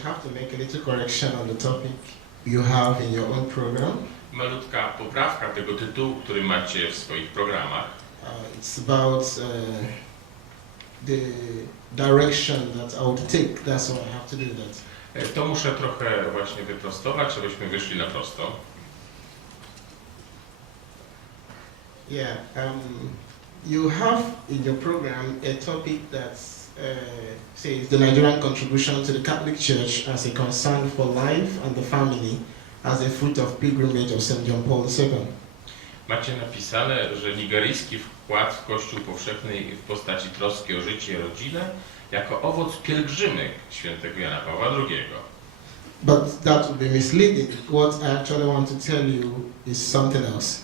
would have to make a little correction on the topic you have in your own program. Malutka poprawka tego tytułu, który macie w swoich programach. It's about the direction that I would take. That's why I have to do that. To muszę trochę właśnie wyprostować, żebyśmy wyszli na prosto. Yeah, you have in your program a topic that says the Nigerian contribution to the Catholic Church as a concern for life and the family as a fruit of pilgrimage of St. John Paul II. Macie napisane, że nigeryjski wkład w Kościół powszechny w postaci troski o życie i rodzinę jako owoc pielgrzymek świętego Jana Pawła II. But that would be misleading. What I actually want to tell you is something else.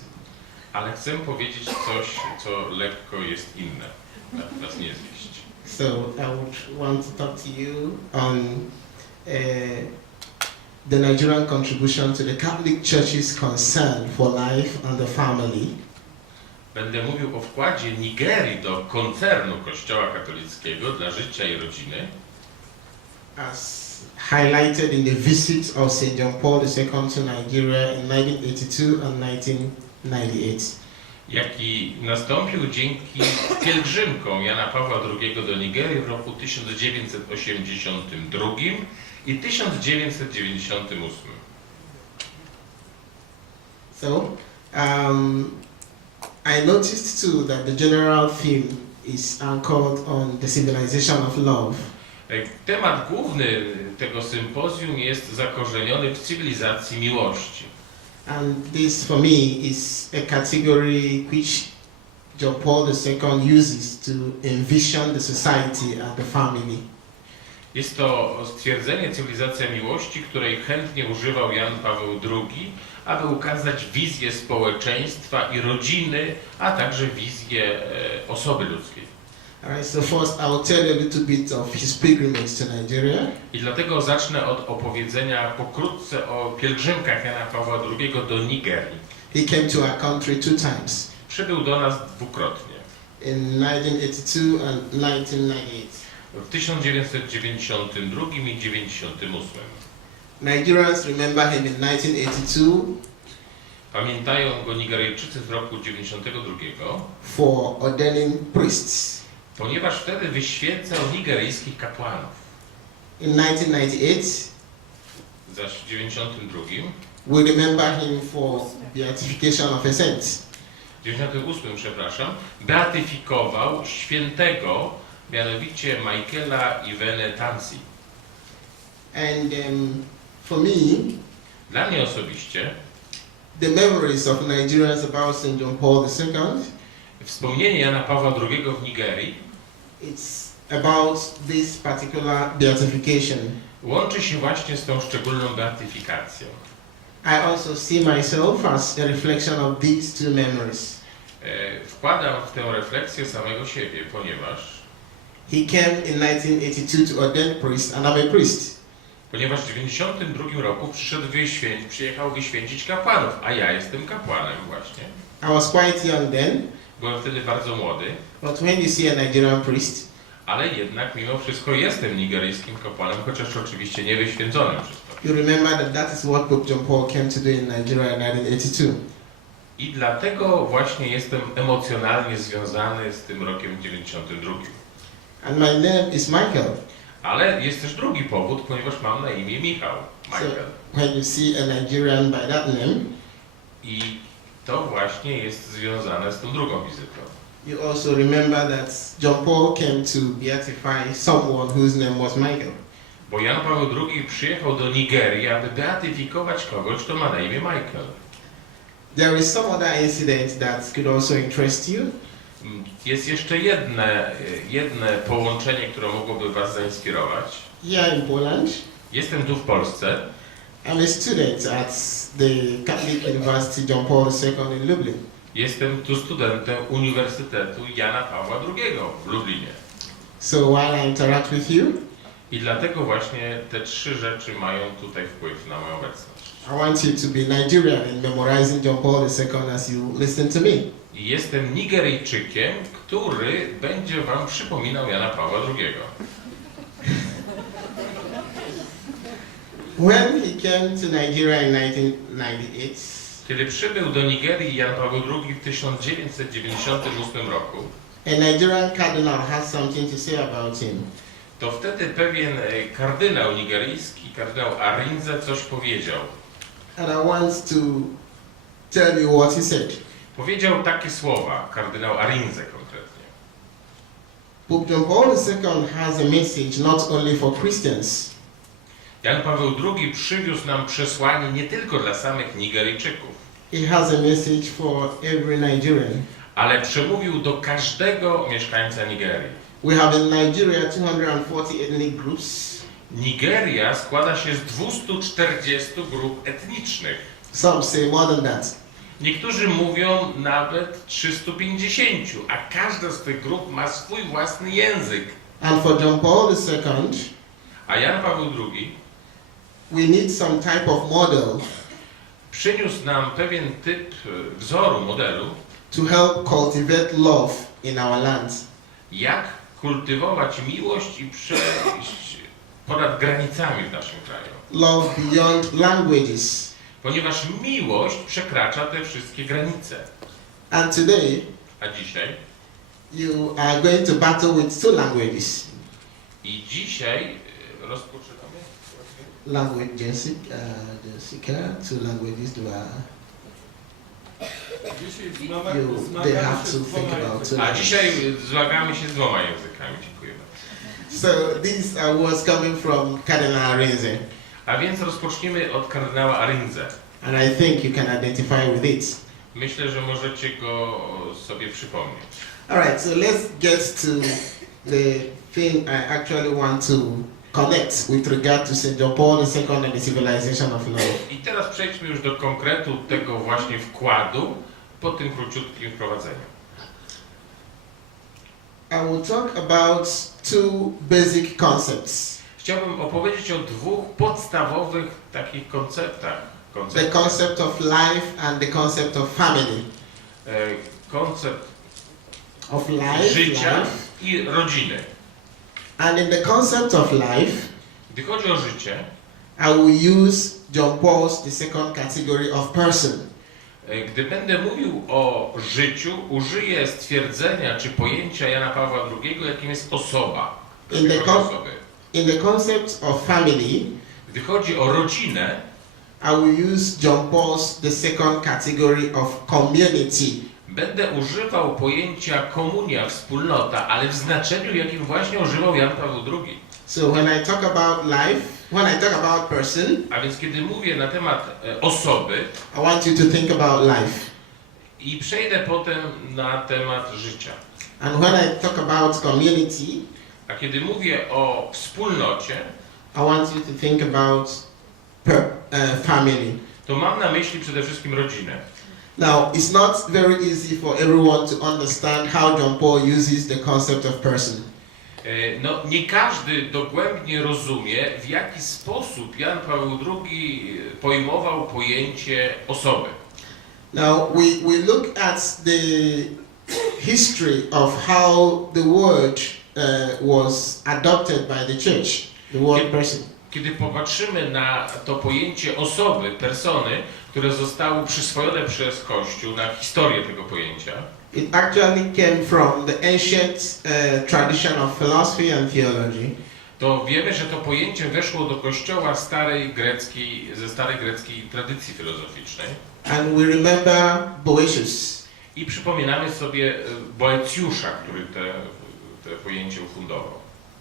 Ale chcę powiedzieć coś, co lekko jest inne, aby was nie zwieść. So I would want to talk to you on the Nigerian contribution to the Catholic Church's concern for life and the family. Będę mówił o wkładzie Nigerii do koncernu Kościoła katolickiego dla życia i rodziny, as highlighted in the visit of St. John Paul II to Nigeria in 1982 and 1998. jaki nastąpił dzięki pielgrzymkom Jana Pawła II do Nigerii w roku 1982 i 1998. So, I noticed too that the general theme is anchored on the civilization of love. Temat główny tego sympozjum jest zakorzeniony w cywilizacji miłości. And this for me is a category which John Paul II uses to envision the society and the family. Jest to stwierdzenie cywilizacja miłości, której chętnie używał Jan Paweł II, aby ukazać wizję społeczeństwa i rodziny, a także wizję osoby ludzkiej. Alright, so first I will tell you a little bit of his pilgrimage to Nigeria. I dlatego zacznę od opowiedzenia pokrótce o pielgrzymkach Jana Pawła II do Nigerii. He came to our country 2 times. Przybył do nas dwukrotnie. In 1982 and 1998. W 1992 i 1998. Nigerians remember him in 1982 Pamiętają go Nigeryjczycy z roku 1992, for ordaining priests. ponieważ wtedy wyświęcał nigeryjskich kapłanów. In 1998, Zaś w 1992, we remember him for beatification of a saint. w 1998, przepraszam, beatyfikował świętego, mianowicie Michaela Iwene Tansi. And for me, Dla mnie osobiście the memories of Nigerians about St. John Paul II, wspomnienie Jana Pawła II w Nigerii it's about this particular beatification. łączy się właśnie z tą szczególną beatyfikacją. I also see myself as a reflection of these 2 memories. Wkładam w tę refleksję samego siebie, ponieważ He came in 1982 to ordain priest, and I'm a priest. Ponieważ w 1992 roku przyjechał wyświęcić kapłanów, a ja jestem kapłanem właśnie. I was quite young then, Byłem wtedy bardzo młody, but when you see a Nigerian priest, ale jednak mimo wszystko jestem nigeryjskim kapłanem, chociaż oczywiście nie wyświęconym przez to. you remember that that is what Pope John Paul came to do in Nigeria in 1982. I dlatego właśnie jestem emocjonalnie związany z tym rokiem 92. And my name is Michael. Ale jest też drugi powód, ponieważ mam na imię Michał. Michael. So when you see a Nigerian by that name, I to właśnie jest związane z tą drugą wizytą. you also remember that John Paul came to beatify someone whose name was Michael. Bo Jan Paweł II przyjechał do Nigerii, aby beatyfikować kogoś, kto ma na imię Michael. There is some other incident that could also interest you. Jest jeszcze jedne połączenie, które mogłoby was zainspirować. Here in Poland, Jestem tu w Polsce. I'm a student at the Catholic University John Paul II in Lublin. Jestem tu studentem Uniwersytetu Jana Pawła II w Lublinie. So while I interact with you, I dlatego właśnie te 3 rzeczy mają tutaj wpływ na moją obecność. I want you to be Nigerian in memorizing John Paul II as you listen to me. I jestem Nigeryjczykiem, który będzie wam przypominał Jana Pawła II. When he came to Nigeria in 1998, Kiedy przybył do Nigerii Jan Paweł II w 1998 roku, a Nigerian cardinal had something to say about him. to wtedy pewien kardynał nigeryjski, kardynał Arinze, coś powiedział. And I want to tell you what he said. Powiedział takie słowa, kardynał Arinze konkretnie. Pope John Paul II has a message not only for Christians, Jan Paweł II przywiózł nam przesłanie nie tylko dla samych Nigeryjczyków, he has a message for every Nigerian. ale przemówił do każdego mieszkańca Nigerii. We have in Nigeria 240 ethnic groups. Nigeria składa się z 240 grup etnicznych. Some say more than that. Niektórzy mówią nawet 350, a każda z tych grup ma swój własny język. And for John Paul II, A Jan Paweł II we need some type of model przyniósł nam pewien typ wzoru, modelu, to help cultivate love in our land. jak kultywować miłość i przejść ponad granicami w naszym kraju. Love beyond languages. Ponieważ miłość przekracza te wszystkie granice. And today, A dzisiaj? you are going to battle with two languages. I dzisiaj rozpoczynamy. Language, Jessica, two languages they have to think about two A languages. dzisiaj zmagamy się z 2 językami. Dziękuję bardzo. So these are words coming from Cardinal Arinze. A więc rozpoczniemy od kardynała Arinze. And I think you can identify with it. Myślę, że możecie go sobie przypomnieć. Alright, so let's get to the thing I actually want to connect with regard to St. John Paul II and the civilization of love. I teraz przejdźmy już do konkretu tego właśnie wkładu po tym króciutkim wprowadzeniu. I will talk about two basic concepts. Chciałbym opowiedzieć o 2 podstawowych takich konceptach. The concept of life and the concept of family. Koncept Of life, życia life. i rodziny. And in the concept of life, Gdy chodzi o życie, I will use John Paul's the second category of person. gdy będę mówił o życiu, użyję stwierdzenia czy pojęcia Jana Pawła II, jakim jest osoba. In the concept of family, Gdy chodzi o rodzinę, I will use John Paul's the second category of community. będę używał pojęcia komunia, wspólnota, ale w znaczeniu, jakim właśnie używał Jan Paweł II. So when I talk about life, when I talk about person, A więc kiedy mówię na temat osoby I want you to think about life. i przejdę potem na temat życia. And when I talk about community, A kiedy mówię o wspólnocie, I want you to think about family. to mam na myśli przede wszystkim rodzinę. Now, it's not very easy for everyone to understand how John Paul uses the concept of person. No, nie każdy dogłębnie rozumie, w jaki sposób Jan Paweł II pojmował pojęcie osoby. Now, we look at the history of how the word was adopted by the church, the word person. Kiedy popatrzymy na to pojęcie osoby, persony, które zostało przyswojone przez Kościół, na historię tego pojęcia, it actually came from the ancient tradition of philosophy and theology. to wiemy, że to pojęcie weszło do Kościoła ze starej greckiej tradycji filozoficznej. And we remember Boetius. I przypominamy sobie Boecjusza, który te pojęcie ufundował.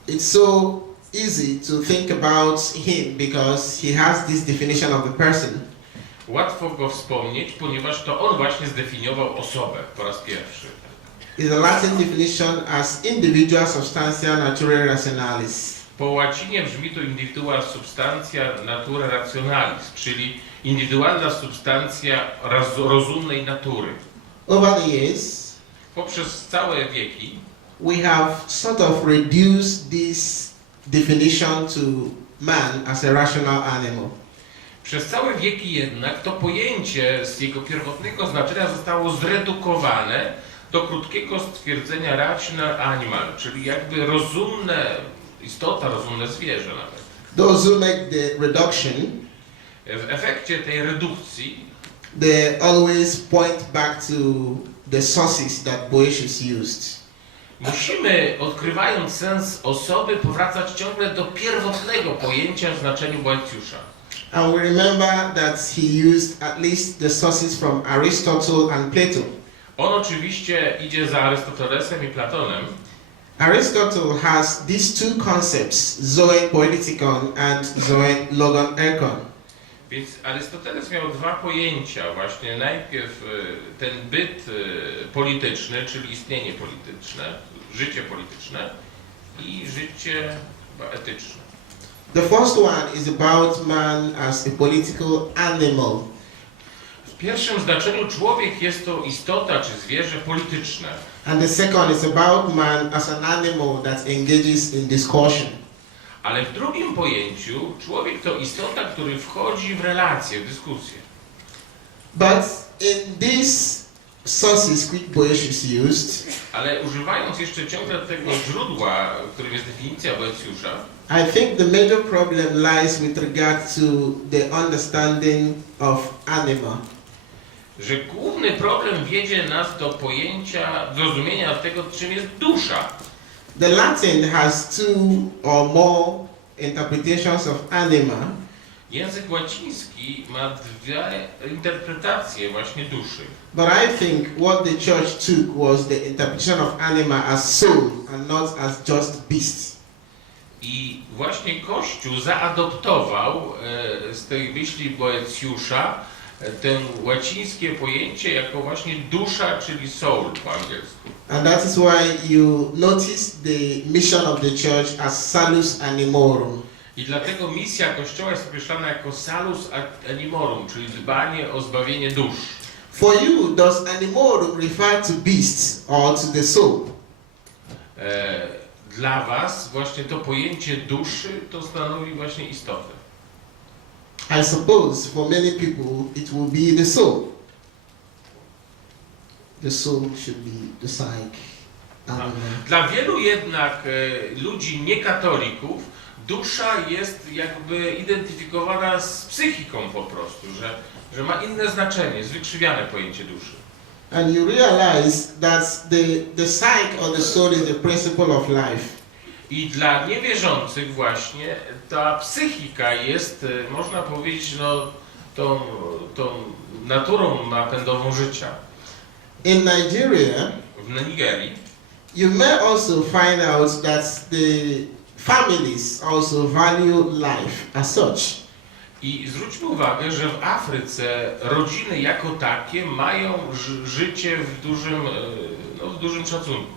It's so easy to think about him because he has this definition of the person. Łatwo go wspomnieć, ponieważ to on właśnie zdefiniował osobę po raz pierwszy. Is a Latin definition as individual substantia naturae rationalis. Po łacinie brzmi to individual substantia natura rationalis, czyli indywidualna substancja rozumnej natury. Over the years, Poprzez całe wieki we have sort of reduced this definition to man as a rational animal. Przez całe wieki jednak to pojęcie z jego pierwotnego znaczenia zostało zredukowane do krótkiego stwierdzenia rational animal, czyli jakby rozumne istota, rozumne zwierzę nawet. Those who make the reduction, W efekcie tej redukcji they always point back to the sources that Boecius used. musimy, odkrywając sens osoby, powracać ciągle do pierwotnego pojęcia w znaczeniu Boeciusza. And we remember that he used at least the sources from Aristotle and Plato. On oczywiście idzie za Arystotelesem i Platonem. Aristotle has these two concepts, zoe poeticon and zoe logon ergon. Więc Arystoteles miał dwa pojęcia, właśnie najpierw ten byt polityczny, czyli istnienie polityczne, życie polityczne i życie etyczne. The first one is about man as a political animal. W pierwszym znaczeniu człowiek jest to istota czy zwierzę polityczne. And the second is about man as an animal that engages in discussion. Ale w drugim pojęciu człowiek to istota, który wchodzi w relacje, w dyskusję. But in these sources which Boecius used, Ale używając jeszcze ciągle tego źródła, którym jest definicja Boeciusza, I think the major problem lies with regard to the understanding of anima. że główny problem wiedzie nas do pojęcia, zrozumienia tego, czym jest dusza. The Latin has two or more interpretations of anima, Język łaciński ma dwie interpretacje właśnie duszy. but I think what the church took was the interpretation of anima as soul and not as just beast. I właśnie Kościół zaadoptował z tej myśli Boeciusza to łacińskie pojęcie jako właśnie dusza, czyli soul po angielsku. And that is why you notice the mission of the church as salus animorum. I dlatego misja Kościoła jest określana jako salus animorum, czyli dbanie o zbawienie dusz. For you, does animorum refer to beasts or to the soul? Dla was właśnie to pojęcie duszy to stanowi właśnie istotę. I suppose for many people it will be the soul. The soul should be the psyche. Dla wielu jednak ludzi niekatolików dusza jest jakby identyfikowana z psychiką po prostu, że ma inne znaczenie, jest wykrzywiane pojęcie duszy. And you realize that the psyche or the soul is the principle of life. I dla niewierzących właśnie ta psychika jest, można powiedzieć, no, tą naturą napędową życia. In Nigeria, W Nigerii you may also find out that the families also value life as such. i zwróćmy uwagę, że w Afryce rodziny jako takie mają życie w dużym szacunku.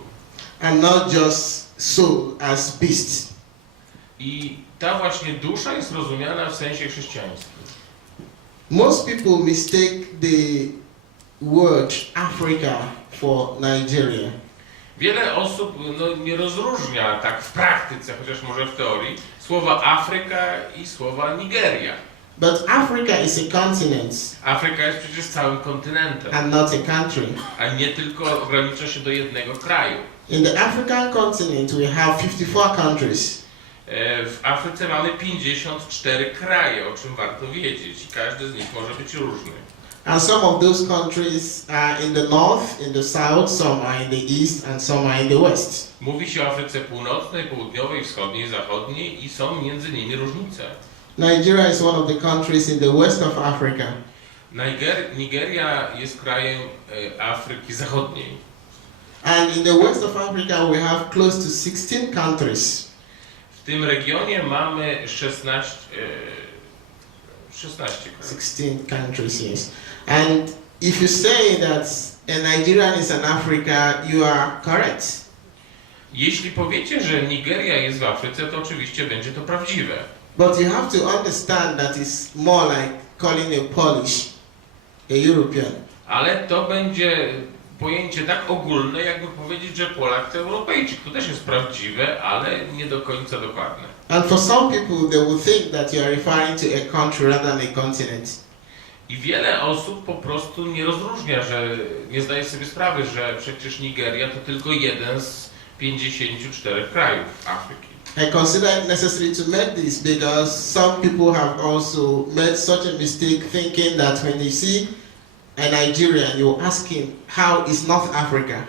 And not just soul as beast. I ta właśnie dusza jest rozumiana w sensie chrześcijańskim. Most people mistake the word Africa for Nigeria. Wiele osób nie rozróżnia tak w praktyce, chociaż może w teorii, słowa Afryka i słowa Nigeria. But Africa is a continent Afryka jest przecież całym kontynentem, and not a country. a nie tylko ogranicza się do jednego kraju. In the African continent we have 54 countries. W Afryce mamy 54 kraje, o czym warto wiedzieć, i każdy z nich może być różny. And some of those countries are in the north, in the south, some are in the east, and some are in the west. Mówi się o Afryce Północnej, Południowej, Wschodniej, Zachodniej i są między nimi różnice. Nigeria is one of the countries in the west of Africa. Nigeria jest krajem Afryki Zachodniej. And in the west of Africa we have close to 16 countries. W tym regionie mamy 16 krajów. 16 countries, yes. And if you say that a Nigerian is an Africa, you are correct. Jeśli powiecie, że Nigeria jest w Afryce, to oczywiście będzie to prawdziwe. But you have to understand that it's more like calling a Polish a European. Ale to będzie pojęcie tak ogólne, jakby powiedzieć, że Polak to Europejczyk. To też jest prawdziwe, ale nie do końca dokładne. And for some people, they will think that you are referring to a country rather than a continent. I wiele osób po prostu nie rozróżnia, że nie zdaje sobie sprawy, że przecież Nigeria to tylko jeden z 54 krajów Afryki. I consider it necessary to make this because some people have also made such a mistake thinking that when they see a Nigerian, you ask him, how is North Africa?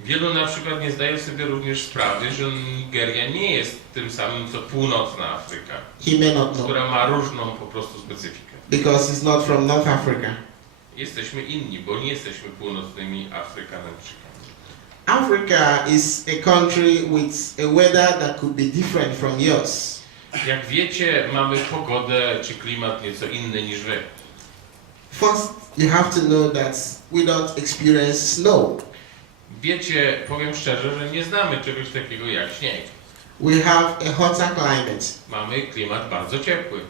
Wielu na przykład nie zdaje sobie również sprawy, że Nigeria nie jest tym samym co północna Afryka, He may not know która ma różną po prostu specyfikę. because he's not from North Africa. Jesteśmy inni, bo nie jesteśmy północnymi Afrykanami. Africa is a country with a weather that could be different from yours. Jak wiecie, mamy pogodę czy klimat nieco inny niż wy. First, you have to know that we don't experience snow. Wiecie, powiem szczerze, że nie znamy czegoś takiego jak śnieg. We have a hotter climate. Mamy klimat bardzo ciepły.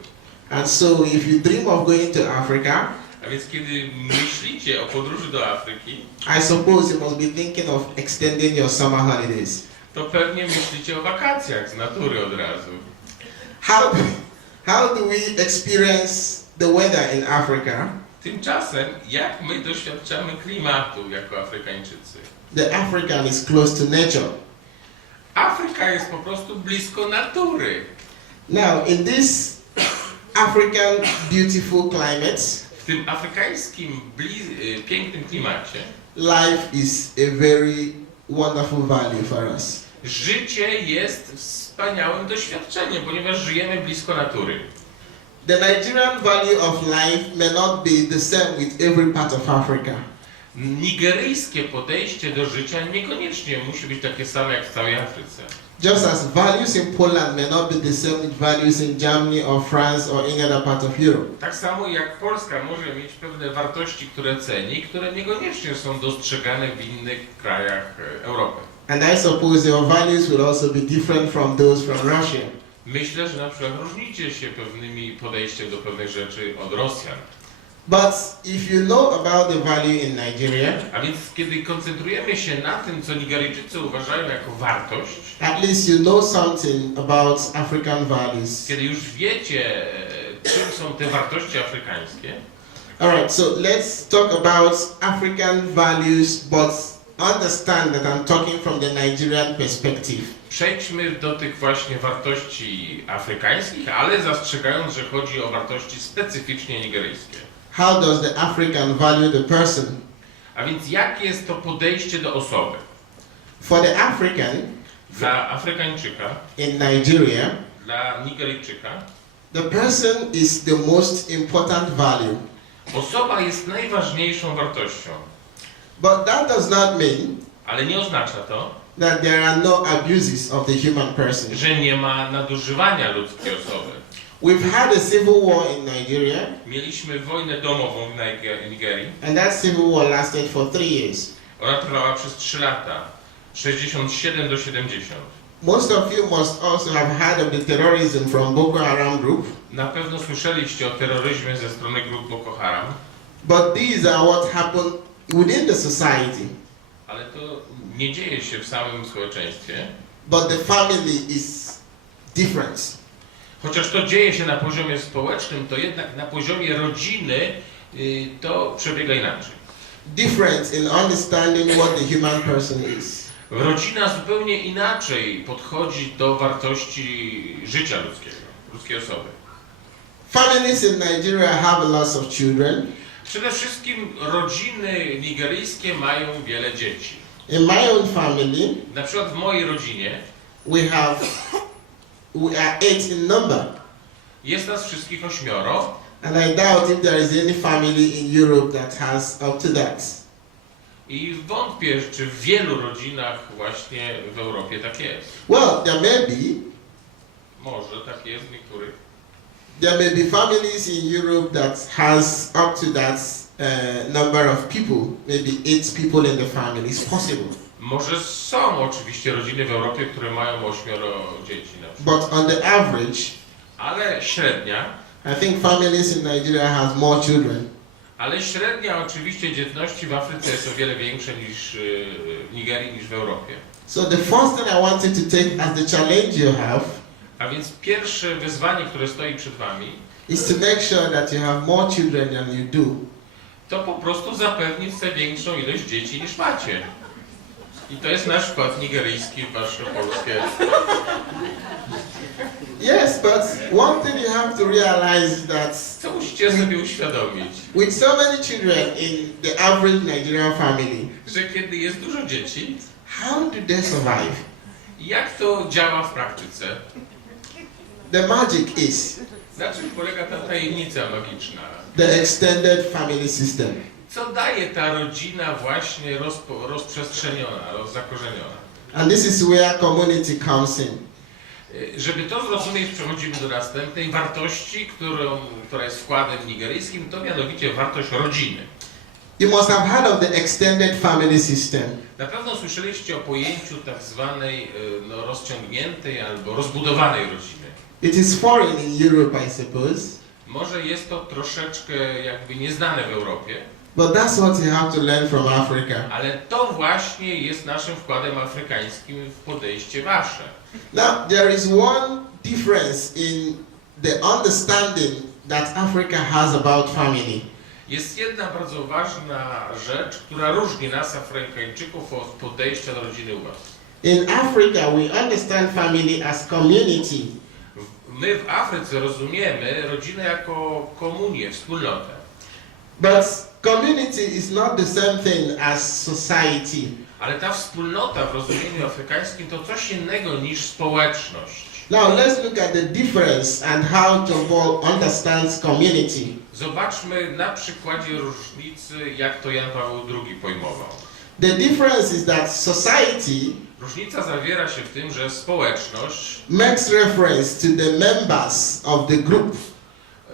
And so if you dream of going to Africa, A więc kiedy myślicie o podróży do Afryki, I suppose you must be thinking of extending your summer holidays. to pewnie myślicie o wakacjach z natury od razu. How do we experience the weather in Africa? Tymczasem, jak my doświadczamy klimatu jako Afrykańczycy? The African is close to nature. Afryka jest po prostu blisko natury. Now, in this African beautiful climate, W tym afrykańskim, pięknym klimacie life is a very wonderful value for us. życie jest wspaniałym doświadczeniem, ponieważ żyjemy blisko natury. The Nigerian value of life may not be the same with every part of Africa. Nigeryjskie podejście do życia niekoniecznie musi być takie same jak w całej Afryce. Just as values in Poland may not be the same with values in Germany or France or any other part of Europe. Tak samo jak Polska może mieć pewne wartości, które ceni, które niekoniecznie są dostrzegane w innych krajach Europy. And I suppose your values will also be different from those from Russia. Myślę, że na przykład różnicie się pewnymi podejściem do pewnych rzeczy od Rosjan. But if you know about the value in Nigeria, A więc kiedy koncentrujemy się na tym, co Nigeryjczycy uważają jako wartość, at least you know something about African values. kiedy już wiecie, czym są te wartości afrykańskie, Alright, so let's talk about African values, but understand that I'm talking from the Nigerian perspective. przejdźmy do tych właśnie wartości afrykańskich, ale zastrzegając, że chodzi o wartości specyficznie nigeryjskie. How does the African value the person? A więc jakie jest to podejście do osoby? For the African Dla Afrykańczyka, in Nigeria, dla Nigeryjczyka, the person is the most important value. osoba jest najważniejszą wartością. But that does not mean Ale nie oznacza to, that there are no abuses of the human person. że nie ma nadużywania ludzkiej osoby. We've had a civil war in Nigeria, Mieliśmy wojnę domową w Nigerii. and that civil war lasted for 3 years. Ona trwała przez 3 lata, 67 do 70. Most of you must also have heard of the terrorism from Boko Haram group, Na pewno słyszeliście o terroryzmie ze strony grup Boko Haram, but these are what happened within the society. ale to nie dzieje się w samym społeczeństwie. But the family is different. Chociaż to dzieje się na poziomie społecznym, to jednak na poziomie rodziny to przebiega inaczej. Different in understanding what the human person is. Rodzina zupełnie inaczej podchodzi do wartości życia ludzkiego, ludzkiej osoby. Families in Nigeria have lots of children. Przede wszystkim rodziny nigeryjskie mają wiele dzieci. In my own family, Na przykład w mojej rodzinie we are 8 in number. jest nas wszystkich 8. And I doubt if there is any family in Europe that has up to that. I wątpię, czy w wielu rodzinach właśnie w Europie tak jest. Well, there may be. Może tak jest w niektórych. There may be families in Europe that has up to that number of people, maybe 8 people in the family. It's possible. Może są oczywiście rodziny w Europie, które mają 8 dzieci na przykład. But on the average, Ale średnia, I think families in Nigeria has more children. ale średnia oczywiście dzietności w Afryce jest o wiele większa niż w Nigerii, niż w Europie. So the first thing I wanted to take as the challenge you have A więc pierwsze wyzwanie, które stoi przed wami, is to make sure that you have more children than you do. to po prostu zapewnić sobie większą ilość dzieci niż macie. I to jest nasz wkład nigeryjski w wasze polskie but one thing you have to realize is that Co musicie sobie uświadomić? with so many children in the average Nigerian family, Że kiedy jest dużo dzieci, how do they survive? jak to działa w praktyce? The magic is Na czym polega ta tajemnica magiczna? the extended family system. Co daje ta rodzina właśnie rozprzestrzeniona, zakorzeniona? And this is where community comes in. Żeby to zrozumieć, przechodzimy do następnej wartości, która jest wkładem nigeryjskim, to mianowicie wartość rodziny. You must have heard of the extended family system. Na pewno słyszeliście o pojęciu tak zwanej rozciągniętej albo rozbudowanej rodziny. It is foreign in Europe, I suppose. Może jest to troszeczkę jakby nieznane w Europie, But that's what you have to learn from Africa. ale to właśnie jest naszym wkładem afrykańskim w podejście wasze. Now, there is one difference in the understanding that Africa has about family. Jest jedna bardzo ważna rzecz, która różni nas, Afrykańczyków, od podejścia do rodziny u was. In Africa, we understand family as community. My w Afryce rozumiemy rodzinę jako komunię, wspólnotę. But community is not the same thing as society. Ale ta wspólnota w rozumieniu afrykańskim to coś innego niż społeczność. Now, let's look at the difference and how John Paul understands community. Zobaczmy na przykładzie różnicy, jak to Jan Paweł II pojmował. The difference is that society Różnica zawiera się w tym, że społeczność makes reference to the members of the group.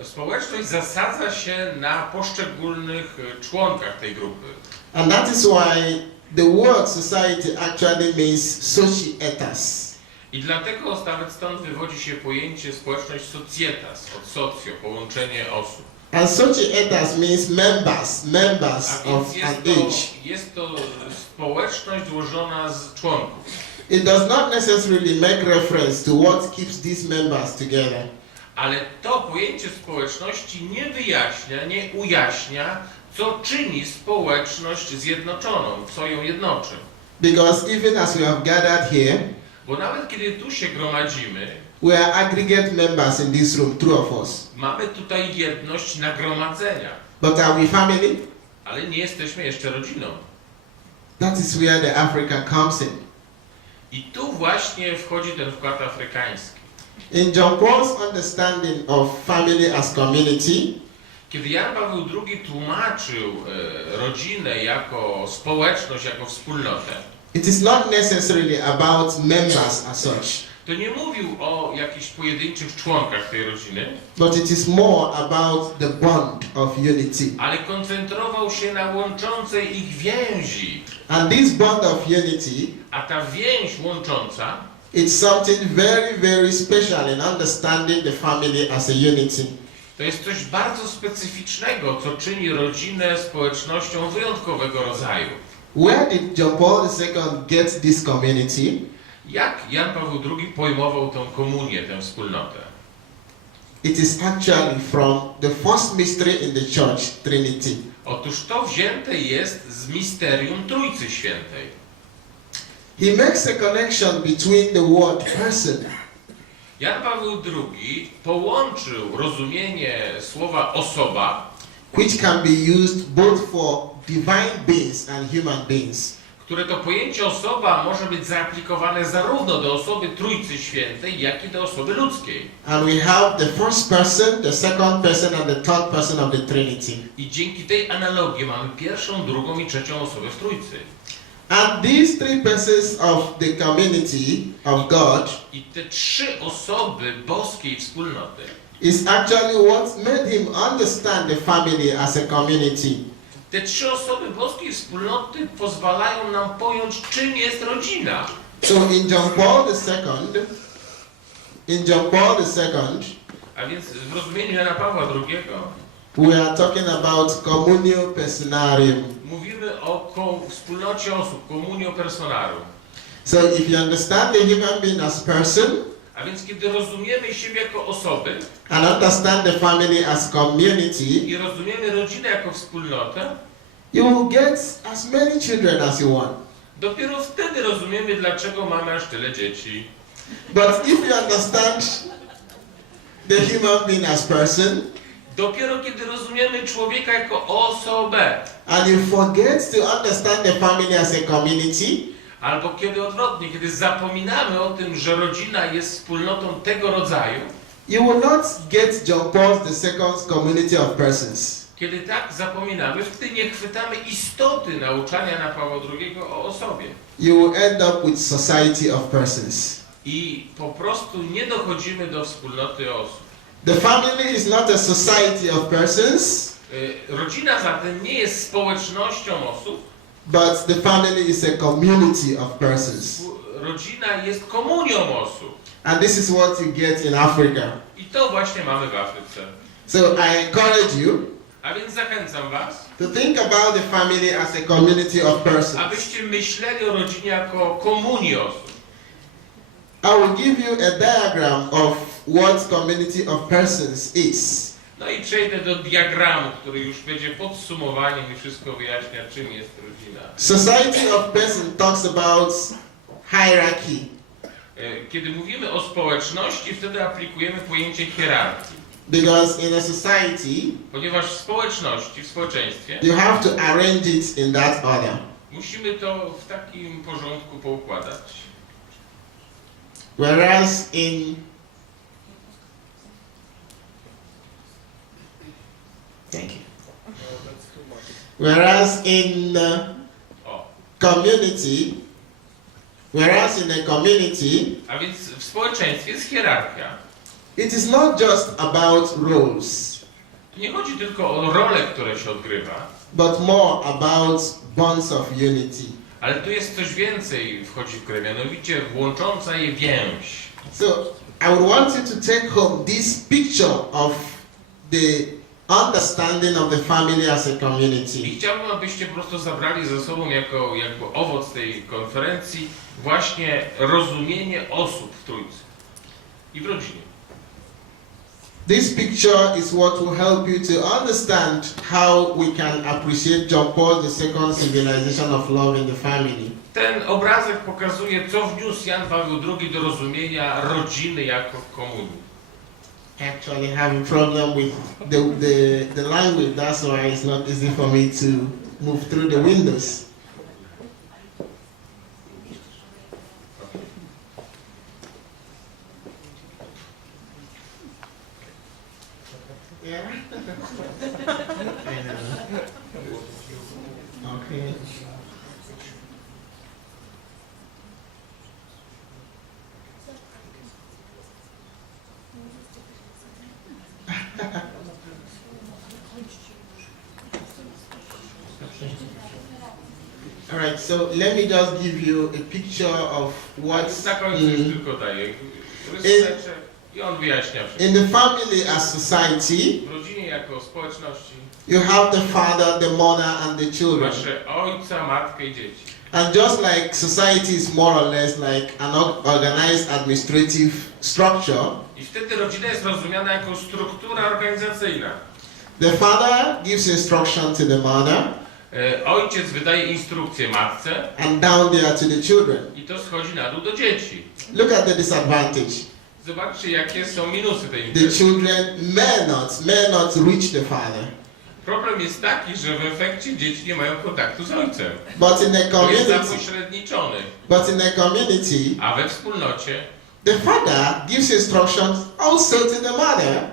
Społeczność zasadza się na poszczególnych członkach tej grupy. And that is why the word society actually means societas. I dlatego nawet stąd wywodzi się pojęcie społeczność societas, od socio, połączenie osób. And societas means members A of więc an age. jest to społeczność złożona z członków. It does not necessarily make reference to what keeps these members together. Ale to pojęcie społeczności nie wyjaśnia, nie ujaśnia, co czyni społeczność zjednoczoną, co ją jednoczy. Because even as we have gathered here, Bo nawet kiedy tu się gromadzimy, we are aggregate members in this room, two of us. mamy tutaj jedność nagromadzenia, But are we family? ale nie jesteśmy jeszcze rodziną. That is where the Africa comes in. I tu właśnie wchodzi ten wkład afrykański. In John Paul's understanding of family as community, Kiedy Jan Paweł II tłumaczył rodzinę jako społeczność, jako wspólnotę, it is not necessarily about members as such, to nie mówił o jakichś pojedynczych członkach tej rodziny, but it is more about the bond of unity. ale koncentrował się na łączącej ich więzi. And this bond of unity, A ta więź łącząca it's something very, very special in understanding the family as a unity. to jest coś bardzo specyficznego, co czyni rodzinę społecznością wyjątkowego rodzaju. Where did John Paul II get this community? Jak Jan Paweł II pojmował tę komunię, tę wspólnotę? It is actually from the first mystery in the church, Trinity. Otóż to wzięte jest z misterium Trójcy Świętej. He makes a connection between the word person Jan Paweł II połączył rozumienie słowa osoba, which can be used both for divine beings and human beings. które to pojęcie osoba może być zaaplikowane zarówno do osoby Trójcy Świętej, jak i do osoby ludzkiej. And we have the first person, the second person, and the third person of the Trinity. I dzięki tej analogii mamy pierwszą, drugą i trzecią osobę w Trójcy. And these three persons of the community of God I te trzy osoby boskiej wspólnoty is actually what made him understand the family as a community. te trzy osoby boskiej wspólnoty pozwalają nam pojąć, czym jest rodzina. So in John Paul II, A więc w rozumieniu Jana Pawła II we are talking about communio personarium. mówimy o wspólnocie osób, communio personarum. So if you understand the human being as person A więc kiedy rozumiemy siebie jako osoby and understand the family as community, i rozumiemy rodzinę jako wspólnotę, you will get as many children as you want. dopiero wtedy rozumiemy, dlaczego mamy aż tyle dzieci. But if you understand the human being as person, dopiero kiedy rozumiemy człowieka jako osobę, and you forget to understand the family as a community, albo kiedy odwrotnie, kiedy zapominamy o tym, że rodzina jest wspólnotą tego rodzaju, you will not get John Paul II's community of persons. kiedy tak zapominamy, wtedy nie chwytamy istoty nauczania Jana Pawła II o osobie. You will end up with society of persons. I po prostu nie dochodzimy do wspólnoty osób. The family is not a society of persons, Rodzina zatem nie jest społecznością osób, but the family is a community of persons. rodzina jest komunią osób. And this is what you get in Africa. I to właśnie mamy w Afryce. So I encourage you A więc zachęcam was, to think about the family as a community of persons. abyście myśleli o rodzinie jako komunii osób. I will give you a diagram of what community of persons is. No i przejdę do diagramu, który już będzie podsumowaniem i wszystko wyjaśnia, czym jest rodzina. Society of persons talks about hierarchy. Kiedy mówimy o społeczności, wtedy aplikujemy pojęcie hierarchii. Because in a society, Ponieważ w społeczności, w społeczeństwie, you have to arrange it in that order. musimy to w takim porządku poukładać. Whereas in community, whereas in a community, A więc w społeczeństwie jest hierarchia. it is not just about roles, Tu nie chodzi tylko o role, które się odgrywa, but more about bonds of unity. ale tu jest coś więcej wchodzi w grę, mianowicie włącząca je więź. So I would want you to take home this picture of the understanding of the family as a I community. chciałbym, abyście po prostu zabrali ze sobą jako owoc tej konferencji właśnie rozumienie osób w Trójcy i w rodzinie. This picture is what will help you to understand how we can appreciate John Paul II's civilization of love in the family. Ten obrazek pokazuje, co wniósł Jan Paweł II do rozumienia rodziny jako komunii. Actually having problem with the language, that's why it's not easy for me to move through the windows. Yeah. I know. Okay. All right, so let me just give you a picture of what's Na końcu już tylko daję ryseczek i on wyjaśnia wszystko. in the family as society. W rodzinie jako społeczności You have the father, the mother, and the children. masz ojca, matkę i dzieci. And just like society is more or less like an organized administrative structure, I wtedy rodzina jest rozumiana jako struktura organizacyjna. the father gives instruction to the mother Ojciec wydaje instrukcje matce and down there to the children. i to schodzi na dół do dzieci. Look at the disadvantage. Zobaczcie, jakie są minusy tej The imprezy. children may not reach the father. Problem jest taki, że w efekcie dzieci nie mają kontaktu z ojcem. But in a To jest community, zapośredniczony. A we wspólnocie the father gives instructions also to the mother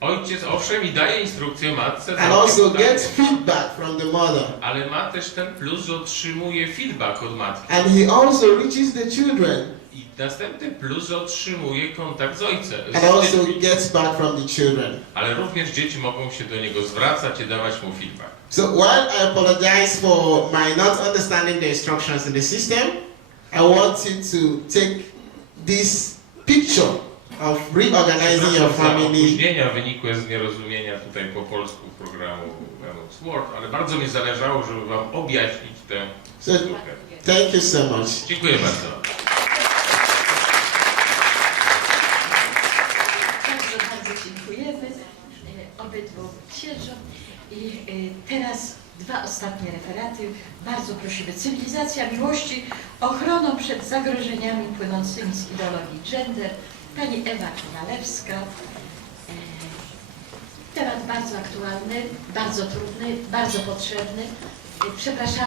ojciec owszem i daje instrukcję matce, and also gets feedback from the mother. ale ma też ten plus, że otrzymuje feedback od matki. And he also reaches the children I następny plus, że otrzymuje kontakt z ojcem. and also gets back from the children. Ale również dzieci mogą się do niego zwracać i dawać mu feedback. So while I apologize for my not understanding the instructions in the system, I want you to take this picture of reorganizing your family. Opóźnienia wynikłe z nierozumienia tutaj po polsku programu Word, ale bardzo mi zależało, żeby wam objaśnić tę sztukę. Thank you so much. Dziękuję bardzo. Bardzo dziękujemy obydwu księżom. I teraz dwa ostatnie referaty. Bardzo prosimy. Cywilizacja miłości, ochroną przed zagrożeniami płynącymi z ideologii gender. Pani Ewa Kowalewska. Temat bardzo aktualny, bardzo trudny, bardzo potrzebny. Przepraszam.